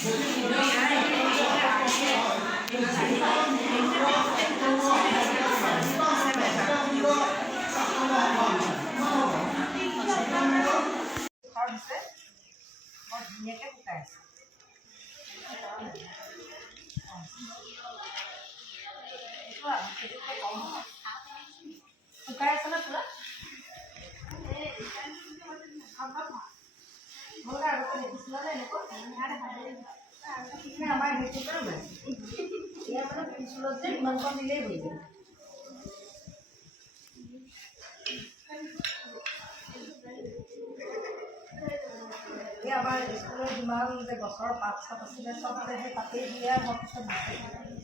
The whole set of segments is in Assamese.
শুকাই আছে না পুৰা আমাৰ স্কুলত যে ইমান কম দিলেই হৈ যায়। আমাৰ স্কুলৰ যিমান যে গছৰ পাত চাত আছিলে চব সেই তাতেই দিয়ে মই পিছত দিছে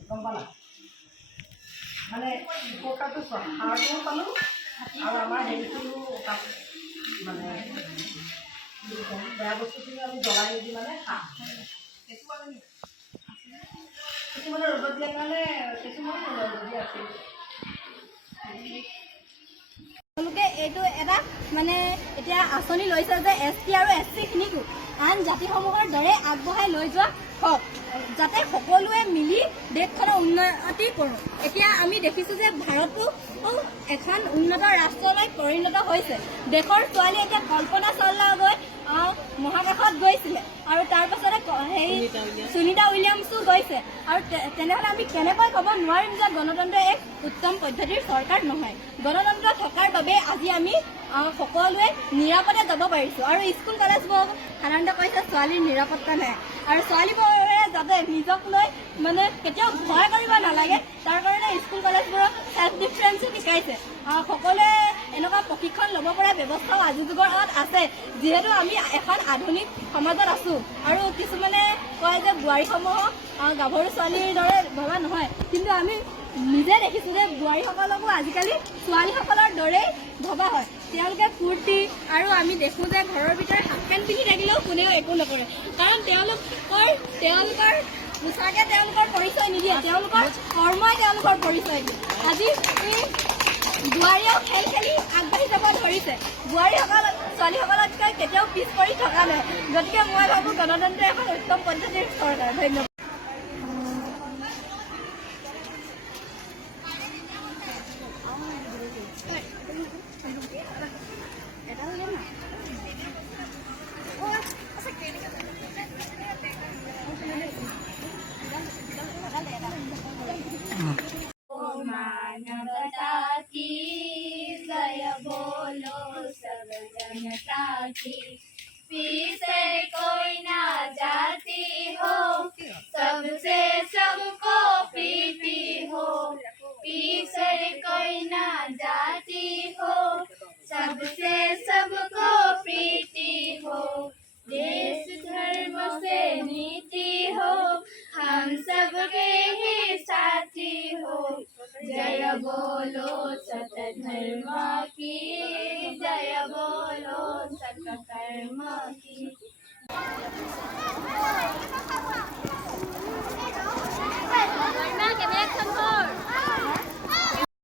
গম পালা মানে উপকাৰটো সাৰটোও পালোঁ আৰু আমাৰ হেৰিখিনিও তাত মানে বেয়া বস্তুখিনি আমি জ্বলাই নিদি মানে খাম কিছুমানে ৰ'দত দিয়াৰ কাৰণে কিছুমানে ৰ'দত দিয়া আছিল তেওঁলোকে এইটো এটা মানে এতিয়া আঁচনি লৈছে যে ST আৰু SC খিনিকো আন জাতিসমূহৰ দৰে আগবঢ়াই লৈ যোৱা হওক যাতে সকলোৱে মিলি দেশখনৰ উন্নতি কৰোঁ। এতিয়া আমি দেখিছোঁ যে ভাৰতো এখন উন্নত ৰাষ্ট্ৰলৈ পৰিণত হৈছে। দেশৰ ছোৱালী এতিয়া কল্পনা চাওলা গৈ মহাকাশত গৈছিলে আৰু তাৰ পাছতে সেই সুনিতা উইলিয়ামছো গৈছে আৰু তেনেহ'লে আমি কেনেকৈ ক'ব নোৱাৰিম যে গণতন্ত্ৰ এক উত্তম পদ্ধতিৰ চৰকাৰ নহয়। গণতন্ত্ৰ থকাৰ বাবে আজি আমি সকলোৱে নিৰাপদে যাব পাৰিছোঁ আৰু স্কুল কলেজবোৰক সাধাৰণতে কৈছে ছোৱালীৰ নিৰাপত্তা নাই আৰু ছোৱালীবোৰে যাতে নিজক লৈ মানে কেতিয়াও ভয় কৰিব নালাগে তাৰ কাৰণে স্কুল কলেজবোৰক চেল্ফ ডিফেন্সো শিকাইছে। সকলোৱে এনেকুৱা প্ৰশিক্ষণ ল'ব পৰা ব্যৱস্থাও আজিৰ যুগত আছে যিহেতু আমি এখন আধুনিক সমাজত আছোঁ আৰু কিছুমানে কয় যে বোৱাৰীসমূহক গাভৰু ছোৱালীৰ দৰে ভবা নহয় কিন্তু আমি নিজে দেখিছোঁ যে বোৱাৰীসকলকো আজিকালি ছোৱালীসকলৰ দৰেই ভবা হয়। তেওঁলোকে ফূৰ্তি আৰু আমি দেখোঁ যে ঘৰৰ ভিতৰত হাফ পেণ্ট পিন্ধি থাকিলেও কোনেও একো নকৰে কাৰণ তেওঁলোকৰ পোচাকে তেওঁলোকৰ পৰিচয় নিদিয়ে তেওঁলোকৰ কৰ্মই তেওঁলোকৰ পৰিচয় দিয়ে। আজি বোৱাৰীয়েও খেল খেলি আগবাঢ়ি যাব ধৰিছে বোৱাৰীসকল ছোৱালীসকলতকৈ কেতিয়াও পিছ পৰি থকা নাই গতিকে মই ভাবোঁ গণতন্ত্ৰ এখন উত্তম পদ্ধতিৰ চৰকাৰ। ধন্যবাদ। मानवता की जय बोलो सब जनता की पीछे कोई ना जाती हो सबसे सबको पीती हो पीछे कोई ना जाती हो सबसे सबको पीती हो देश धर्म से नीति हो हम सबके ही साथी हो जय बोलो सत धर्म की जय बोलो सत कर्म की।